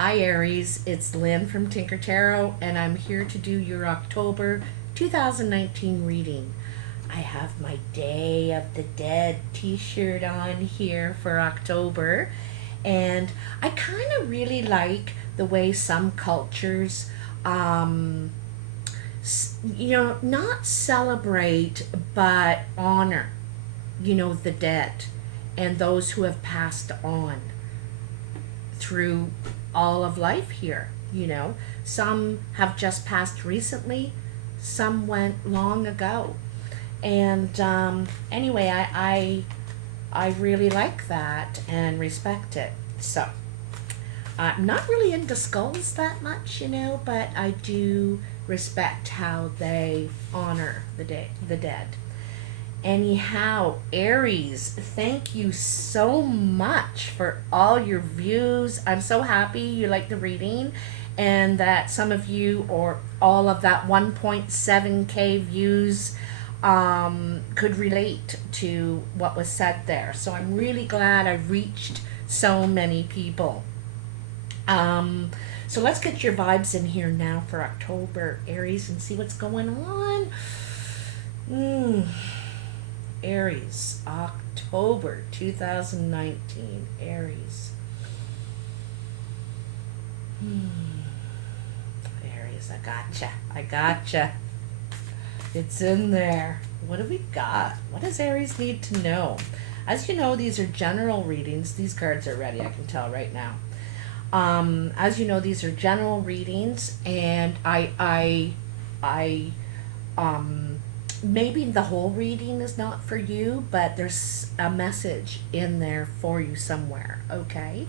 Hi Aries, it's Lynn from Tinker Tarot, and I'm here to do your October 2019 reading. I have my Day of the Dead t-shirt on here for October, and I kind of really like the way some cultures, not celebrate, but honor, the dead and those who have passed on through all of life here. Some have just passed recently, some went long ago. And anyway, I really like that and respect it. So I'm not really into skulls that much, but I do respect how they honor the dead. Anyhow, Aries, thank you so much for all your views. I'm so happy you like the reading and that some of you, or all of that 1.7k views, could relate to what was said there. So I'm really glad I reached so many people. So let's get your vibes in here now for October, Aries, and see what's going on. Aries, October 2019, Aries. Aries, I gotcha. It's in there. What do we got? What does Aries need to know? As you know, these are general readings. These cards are ready, I can tell right now. As you know, these are general readings, and maybe the whole reading is not for you, but there's a message in there for you somewhere, okay?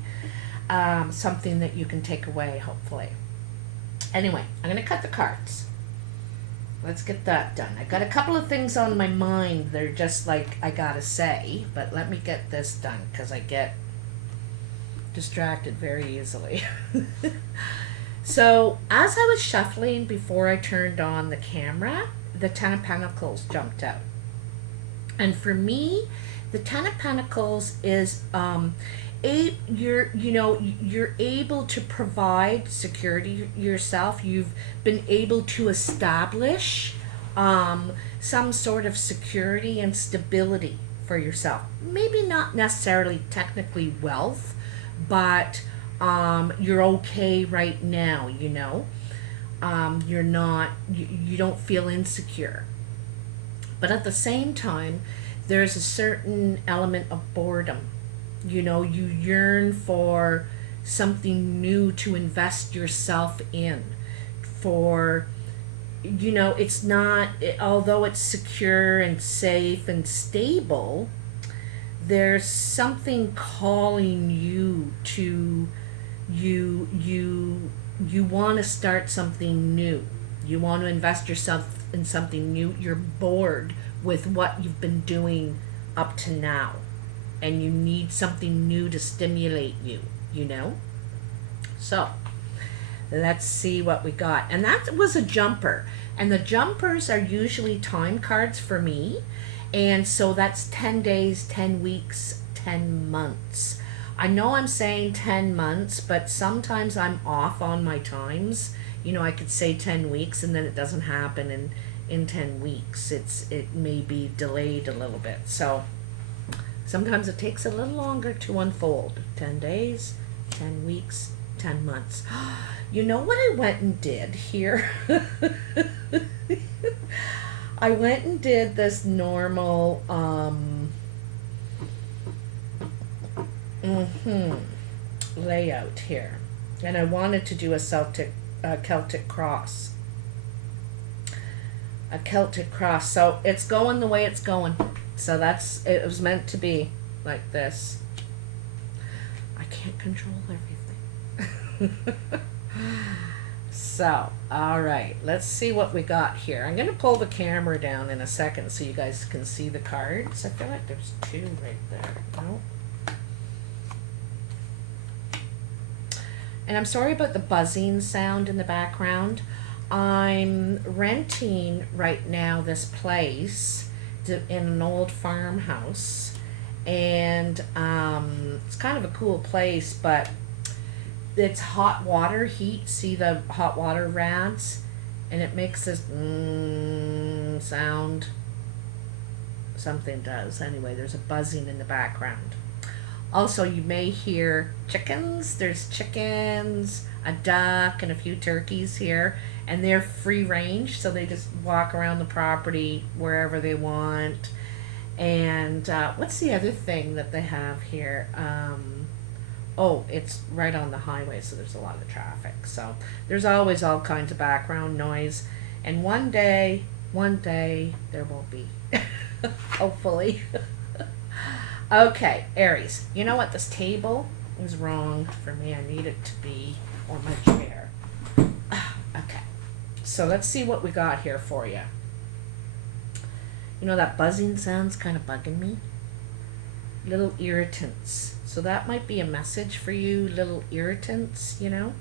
Something that you can take away, hopefully. Anyway, I'm going to cut the cards. Let's get that done. I got a couple of things on my mind. They're just like I gotta say, but let me get this done because I get distracted very easily. So, as I was shuffling before I turned on the camera, the Ten of Pentacles jumped out. And for me, the Ten of Pentacles is you're able to provide security yourself. You've been able to establish some sort of security and stability for yourself. Maybe not necessarily technically wealth, but you're okay right now. You're not, you don't feel insecure. But at the same time, there's a certain element of boredom. You yearn for something new to invest yourself in. It's not, although it's secure and safe and stable, there's something calling you to, you want to start something new. You want to invest yourself in something new. You're bored with what you've been doing up to now, and you need something new to stimulate you. So let's see what we got. And that was a jumper, and the jumpers are usually time cards for me, and so that's 10 days, 10 weeks, 10 months. I know I'm saying 10 months, but sometimes I'm off on my times. I could say 10 weeks and then it doesn't happen in 10 weeks. It may be delayed a little bit. So sometimes it takes a little longer to unfold. 10 days, 10 weeks, 10 months. You know what I went and did here? I went and did this normal layout here, and I wanted to do a Celtic cross. A Celtic cross. So it's going the way it's going. So it was meant to be like this. I can't control everything. So, all right, let's see what we got here. I'm going to pull the camera down in a second so you guys can see the cards. I feel like there's two right there. No. And I'm sorry about the buzzing sound in the background. I'm renting right now this place in an old farmhouse, and it's kind of a cool place, but it's hot water heat. See the hot water rads? And it makes this sound. Something does. Anyway, there's a buzzing in the background. Also, you may hear chickens. There's chickens, a duck, and a few turkeys here. And they're free range, so they just walk around the property wherever they want. And what's the other thing that they have here? Oh, it's right on the highway, so there's a lot of traffic. So there's always all kinds of background noise. And one day there won't be. Hopefully. Okay, Aries. You know what? This table is wrong for me. I need it to be on my chair. Okay. So let's see what we got here for you. You know, that buzzing sound's kind of bugging me. Little irritants. So that might be a message for you, little irritants, you know.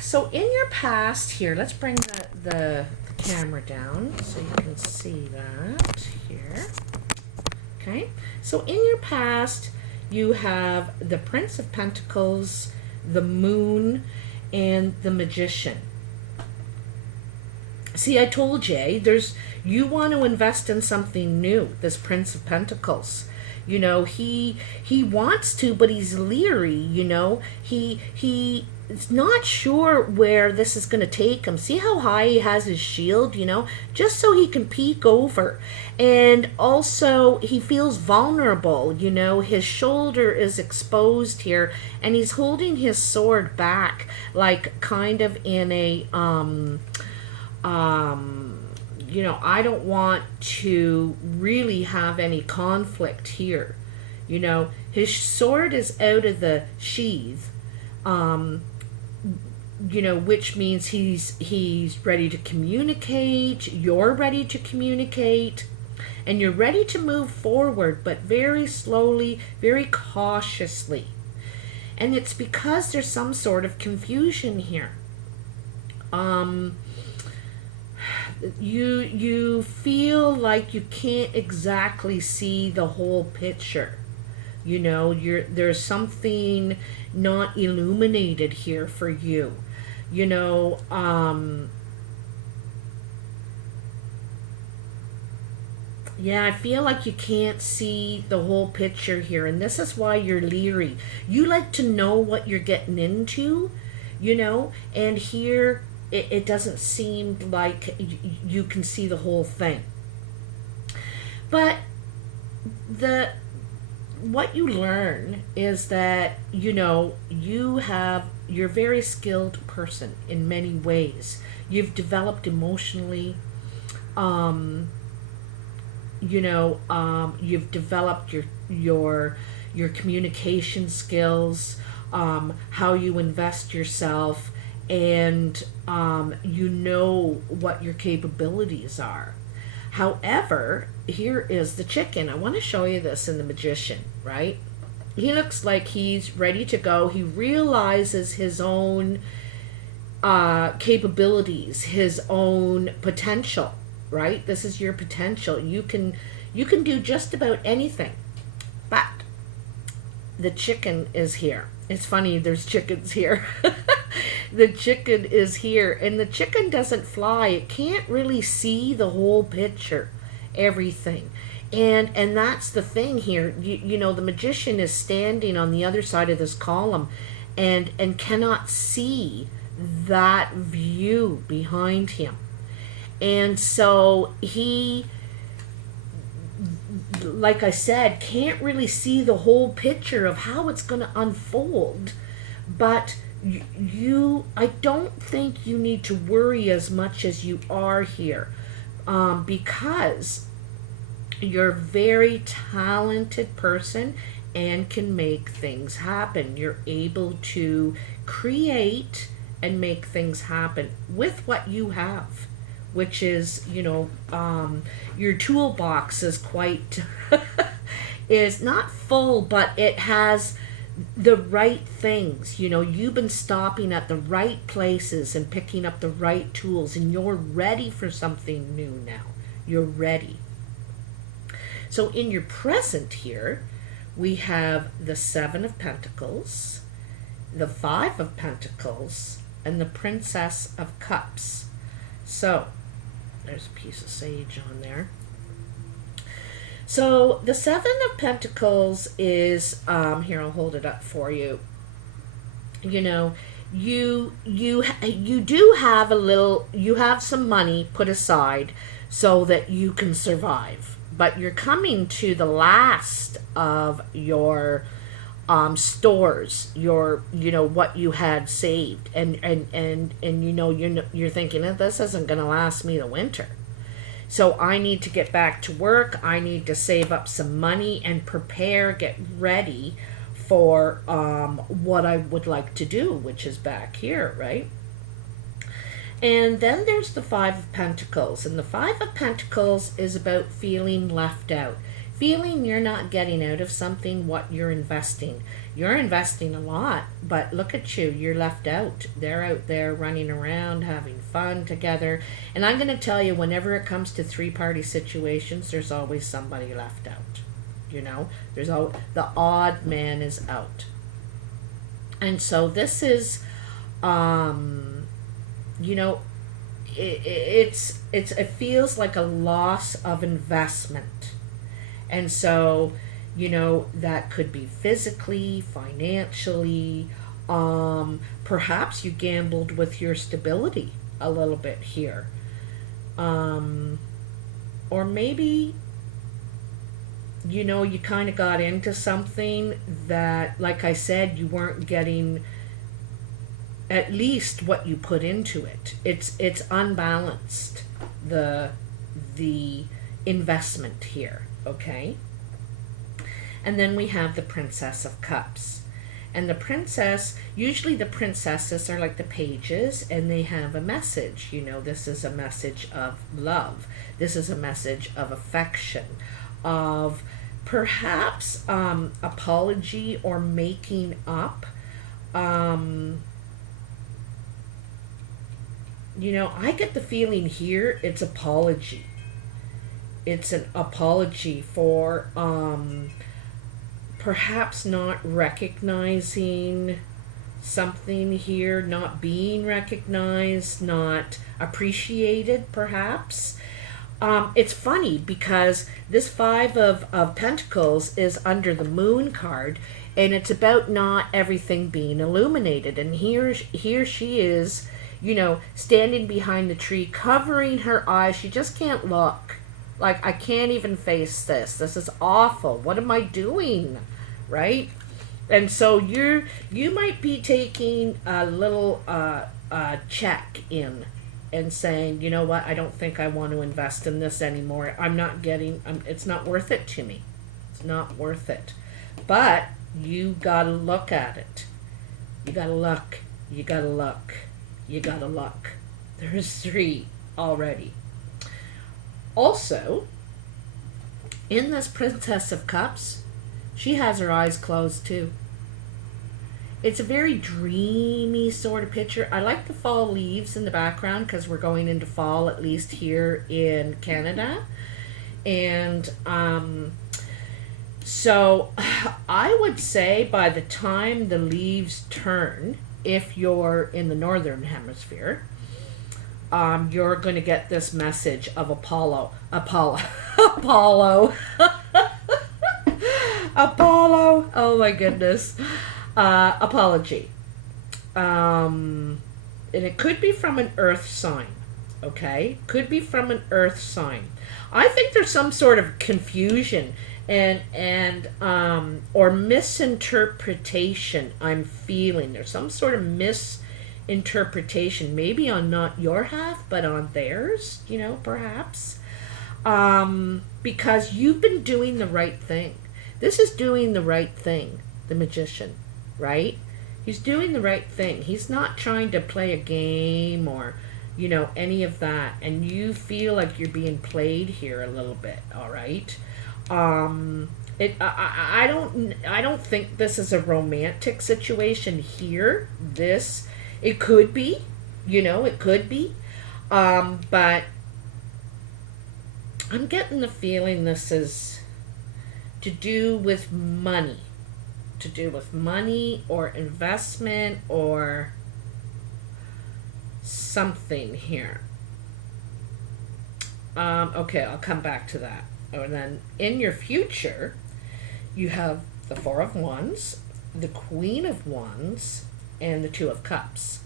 So in your past here, let's bring the camera down so you can see that here. Okay. So in your past, you have the Prince of Pentacles, the Moon, and the Magician. See, I told you, you want to invest in something new, this Prince of Pentacles. You know, he wants to, but he's leery, you know. He's not sure where this is going to take him. See how high he has his shield, you know, just so he can peek over. And also, he feels vulnerable, you know. His shoulder is exposed here, and he's holding his sword back, like kind of in a you know, I don't want to really have any conflict here. You know, his sword is out of the sheath, you know, which means he's ready to communicate, you're ready to communicate, and you're ready to move forward, but very slowly, very cautiously. And it's because there's some sort of confusion here. You feel like you can't exactly see the whole picture. You know, there's something not illuminated here for you. You know, yeah, I feel like you can't see the whole picture here, and this is why you're leery. You like to know what you're getting into, you know, and here it doesn't seem like you can see the whole thing. But what you learn is that, you know, you're a very skilled person in many ways. You've developed emotionally, you know, you've developed your communication skills, how you invest yourself, and you know what your capabilities are. However, here is the chicken. I want to show you this in the Magician, right? He looks like he's ready to go. He realizes his own capabilities, his own potential, right? This is your potential. You can do just about anything. But the chicken is here. It's funny, there's chickens here. The chicken is here, and the chicken doesn't fly. It can't really see the whole picture, everything. And that's the thing here. You know, the Magician is standing on the other side of this column and cannot see that view behind him. And so he, like I said, can't really see the whole picture of how it's going to unfold. But I don't think you need to worry as much as you are here, because you're a very talented person and can make things happen. You're able to create and make things happen with what you have, which is, you know, your toolbox is quite is not full, but it has the right things. You know, you've been stopping at the right places and picking up the right tools, and you're ready for something new now. You're ready. So in your present here, we have the Seven of Pentacles, the Five of Pentacles, and the Princess of Cups. So, there's a piece of sage on there. So, the Seven of Pentacles is, here, I'll hold it up for you. You know, you do have a little, you have some money put aside so that you can survive. But you're coming to the last of your stores, your, you know, what you had saved, and you know, you're thinking that this isn't going to last me the winter, so I need to get back to work. I need to save up some money and prepare, get ready for what I would like to do, which is back here, right? And then there's the Five of Pentacles, and the Five of Pentacles is about feeling left out. Feeling you're not getting out of something what you're investing. You're investing a lot, but look at you, you're left out. They're out there running around, having fun together. And I'm going to tell you, whenever it comes to three-party situations, there's always somebody left out. You know, there's all, the odd man is out. And so this is, you know, it feels like a loss of investment. And so, you know, that could be physically, financially, perhaps you gambled with your stability a little bit here. Or maybe, you know, you kind of got into something that, like I said, you weren't getting at least what you put into it. It's unbalanced, the investment here. Okay, and then we have the Princess of Cups, and the princess, usually the princesses are like the pages, and they have a message. You know, this is a message of love, this is a message of affection, of perhaps apology or making up. You know, I get the feeling here it's apology. It's an apology for perhaps not recognizing something here, not being recognized, not appreciated, perhaps. It's funny because this Five of Pentacles is under the Moon card, and it's about not everything being illuminated. And here she is, you know, standing behind the tree, covering her eyes. She just can't look. Like, I can't even face this. This is awful. What am I doing? Right? And so you might be taking a little check in and saying, you know what, I don't think I want to invest in this anymore. I'm not getting, it's not worth it to me. It's not worth it. But you gotta look at it. You gotta look. You gotta look. You gotta look. There's 3 already. Also, in this Princess of Cups, she has her eyes closed too. It's a very dreamy sort of picture. I like the fall leaves in the background because we're going into fall, at least here in Canada. And so I would say by the time the leaves turn, if you're in the northern hemisphere, you're going to get this message of Apollo. Apollo. Oh my goodness. Apology. And it could be from an earth sign. Okay? Could be from an earth sign. I think there's some sort of confusion and or misinterpretation I'm feeling. There's some sort of misinterpretation, maybe on not your half, but on theirs, you know, perhaps. Because you've been doing the right thing. This is doing the right thing, the Magician, right? He's doing the right thing. He's not trying to play a game or, you know, any of that. And you feel like you're being played here a little bit, all right? I don't think this is a romantic situation here. It could be, you know, it could be. But I'm getting the feeling this is to do with money. to do with money or investment or something here. Okay, I'll come back to that. And then in your future, you have the Four of Wands, the Queen of Wands, and the Two of Cups.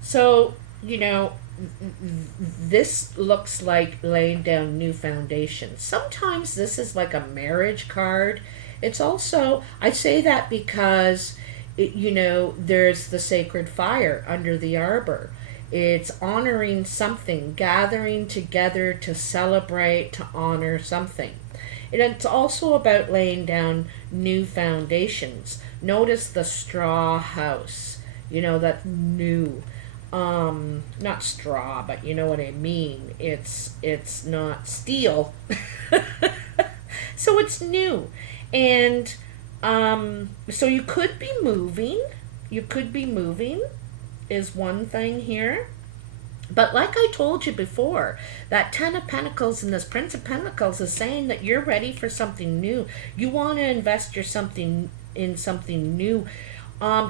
So, you know, this looks like laying down new foundations. Sometimes this is like a marriage card. It's also, I say that because, you know, there's the sacred fire under the arbor. It's honoring something, gathering together to celebrate, to honor something. And it's also about laying down new foundations. Notice the straw house, you know, that new. Not straw, but you know what I mean. It's not steel. So it's new. And so you could be moving. You could be moving is one thing here. But like I told you before, that Ten of Pentacles and this Prince of Pentacles is saying that you're ready for something new. You want to invest your something in something new.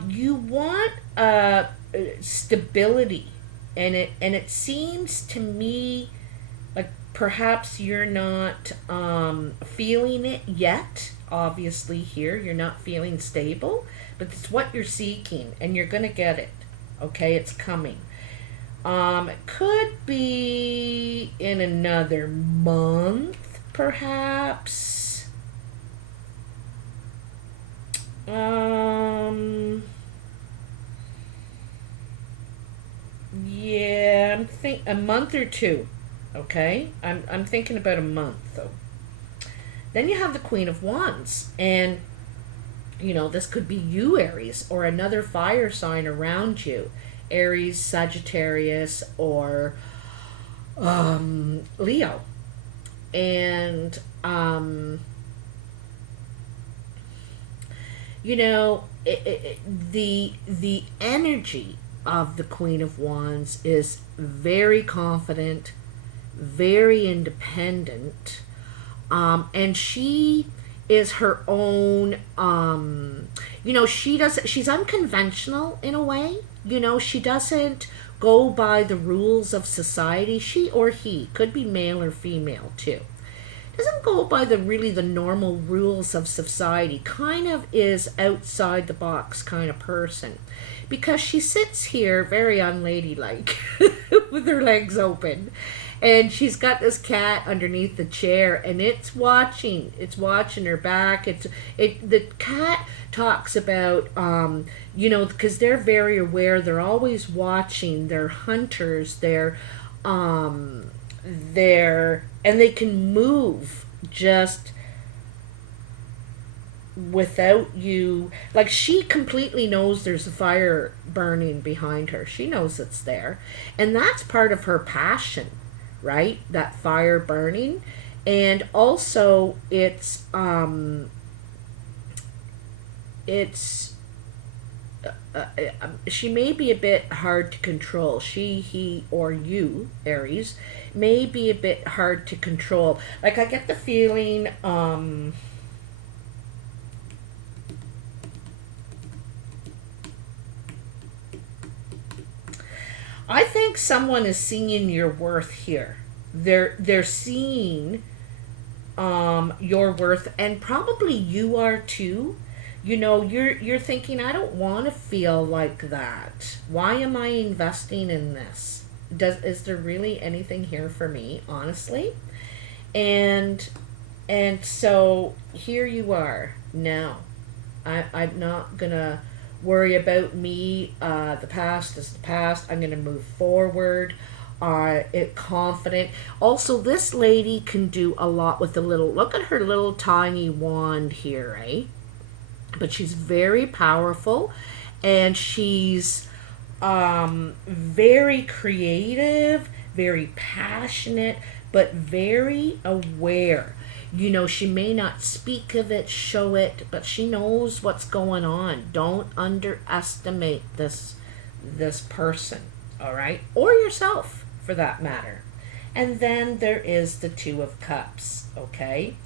You want stability, and it seems to me like perhaps you're not feeling it yet. Obviously, here you're not feeling stable, but it's what you're seeking, and you're gonna get it. Okay, it's coming. It could be in another month, perhaps. Yeah, a month or two. Okay, I'm thinking about a month though. Then you have the Queen of Wands, and you know this could be you, Aries, or another fire sign around you. Aries, Sagittarius, or Leo. And, you know, the energy of the Queen of Wands is very confident, very independent, and she is her own, you know, she's unconventional in a way. You know, she doesn't go by the rules of society. She or he, could be male or female too, doesn't go by the normal rules of society. Kind of is outside the box kind of person, because she sits here very unladylike with her legs open, and she's got this cat underneath the chair, and it's watching her back. The cat talks about, you know, because they're very aware, they're always watching, they're hunters, and they can move just without you. Like, she completely knows there's a fire burning behind her. She knows it's there, and that's part of her passion, right? That fire burning. And also she may be a bit hard to control. She, he, or you, Aries, may be a bit hard to control. Like, I get the feeling, I think someone is seeing your worth here. They're seeing your worth, and probably you are too. You know, you're thinking, I don't want to feel like that. Why am I investing in this? Is there really anything here for me, honestly? And so here you are now. I'm not gonna worry about me. The past is the past. I'm gonna move forward. Confident. Also, this lady can do a lot with the little. Look at her little tiny wand here, eh? But she's very powerful, and she's very creative, very passionate, but very aware. You know, she may not speak of it, show it, but she knows what's going on. Don't underestimate this person, all right? Or yourself, for that matter. And then there is the Two of Cups, okay?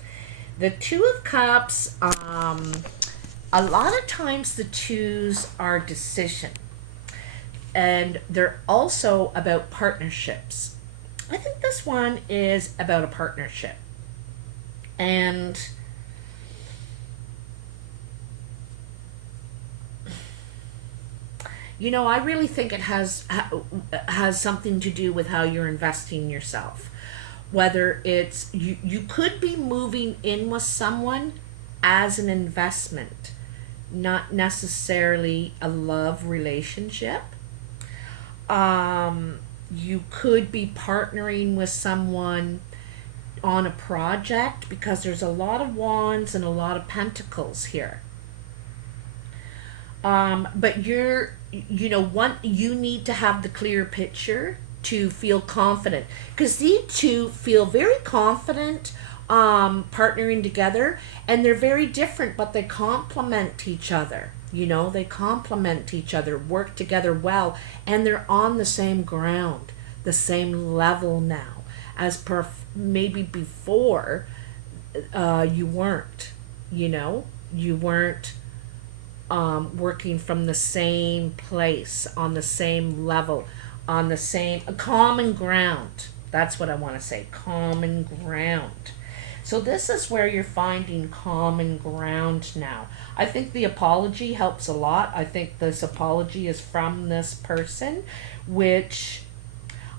The Two of Cups, a lot of times the twos are decision. And they're also about partnerships. I think this one is about a partnership. And you know, I really think it has something to do with how you're investing yourself. Whether it's you could be moving in with someone as an investment, not necessarily a love relationship. You could be partnering with someone on a project, because there's a lot of wands and a lot of pentacles here. But you know, you need to have the clear picture to feel confident, because these two feel very confident partnering together, and they're very different, but they complement each other. You know, they complement each other, work together well, and they're on the same ground, the same level now, as per maybe before you weren't. You know, you weren't working from the same place, on the same level, on the same common ground. That's what I want to say, common ground. So this is where you're finding common ground now. I think the apology helps a lot. I think this apology is from this person, which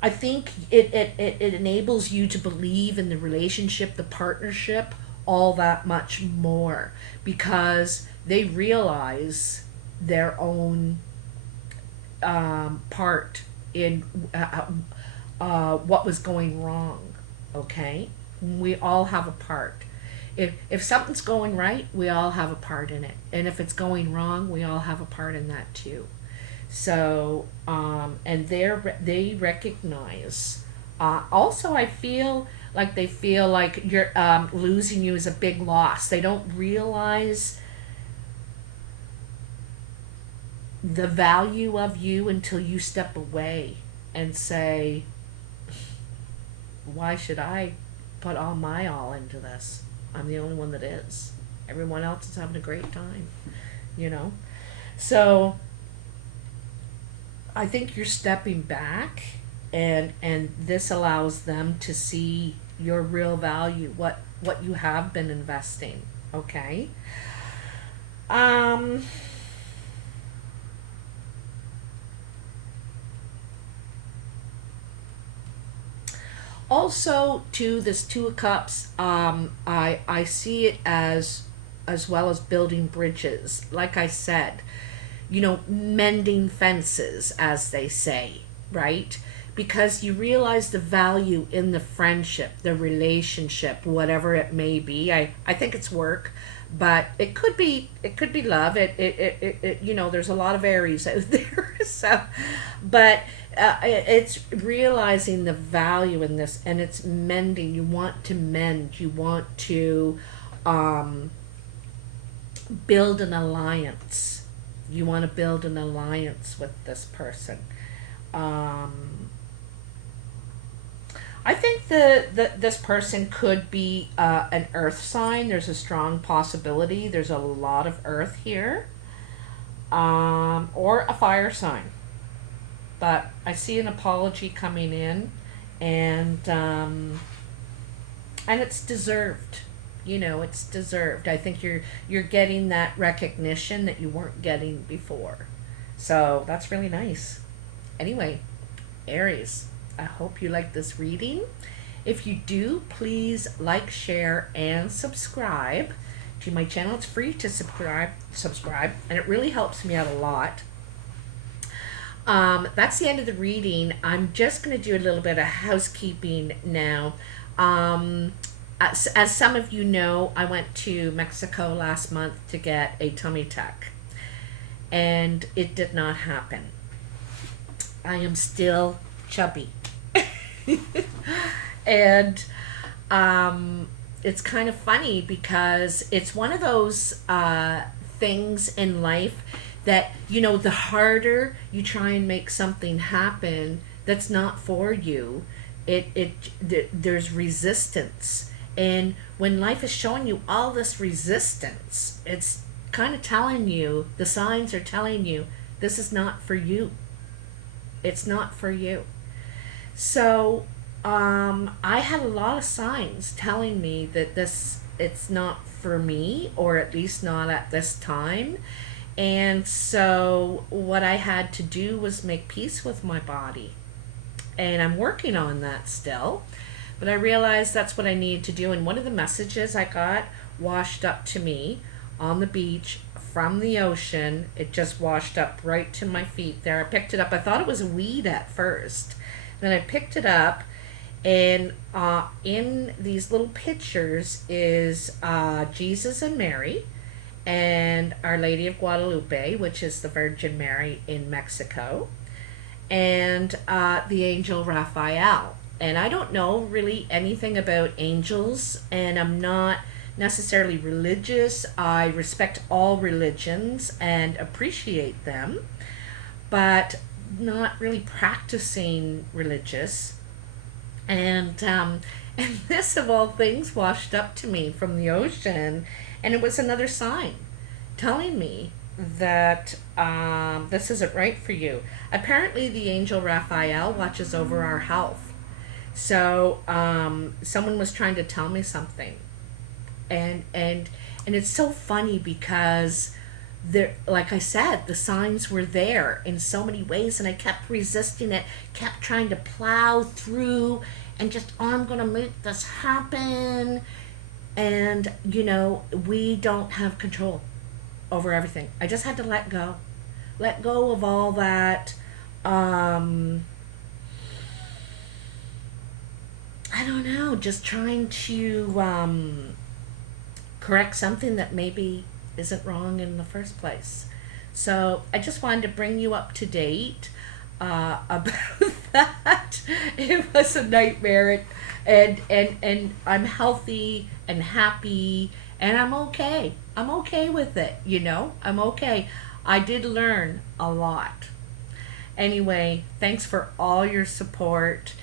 I think it enables you to believe in the relationship, the partnership, all that much more, because they realize their own part in what was going wrong. Okay, we all have a part. If something's going right, we all have a part in it, and if it's going wrong, we all have a part in that too. So and they recognize. Also, I feel like they feel like you're losing you is a big loss. They don't realize the value of you until you step away and say, why should I put all my all into this? I'm the only one that is. Everyone else is having a great time, you know? So I think you're stepping back, and this allows them to see your real value, what you have been investing. Okay? Also, to this Two of Cups, I see it as well as building bridges. Like I said, you know, mending fences, as they say, right? Because you realize the value in the friendship, the relationship, whatever it may be. I think it's work, but it could be love. It you know, there's a lot of Aries out there, so, but it's realizing the value in this, and it's mending. You want to mend. You want to build an alliance. You want to build an alliance with this person. I think this person could be an earth sign. There's a strong possibility. There's a lot of earth here. Or a fire sign. But I see an apology coming in, and it's deserved. You know, it's deserved. I think you're getting that recognition that you weren't getting before. So that's really nice. Anyway, Aries, I hope you like this reading. If you do, please like, share, and subscribe to my channel. It's free to subscribe, and it really helps me out a lot. That's the end of the reading. I'm just going to do a little bit of housekeeping now. As some of you know, I went to Mexico last month to get a tummy tuck, and it did not happen. I am still chubby. And it's kind of funny, because it's one of those things in life that, you know, the harder you try and make something happen that's not for you, there's resistance. And when life is showing you all this resistance, it's kind of telling you, the signs are telling you, this is not for you. It's not for you. So I had a lot of signs telling me that it's not for me, or at least not at this time. And so what I had to do was make peace with my body. And I'm working on that still. But I realized that's what I needed to do. And one of the messages I got washed up to me on the beach from the ocean. It just washed up right to my feet there. I picked it up. I thought it was a weed at first. Then I picked it up, and in these little pictures is Jesus and Mary and Our Lady of Guadalupe, which is the Virgin Mary in Mexico, and the angel Raphael. And I don't know really anything about angels, and I'm not necessarily religious. I respect all religions and appreciate them, but not really practicing religious. And and this of all things washed up to me from the ocean, and it was another sign telling me that this isn't right for you. Apparently, the angel Raphael watches over our health. So someone was trying to tell me something, and it's so funny because there, like I said, the signs were there in so many ways, and I kept resisting it, kept trying to plow through, and just, oh, I'm gonna make this happen. And we don't have control over everything. I just had to let go of all that. I don't know, just trying to correct something that maybe isn't wrong in the first place. So I just wanted to bring you up to date about that. It was a nightmare, and I'm healthy and happy, and I'm okay. I'm okay with it, I'm okay. I did learn a lot. Anyway, thanks for all your support.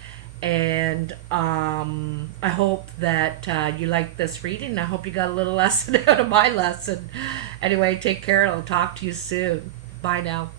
And I hope that you liked this reading. I hope you got a little lesson out of my lesson. Anyway, take care. I'll talk to you soon. Bye now.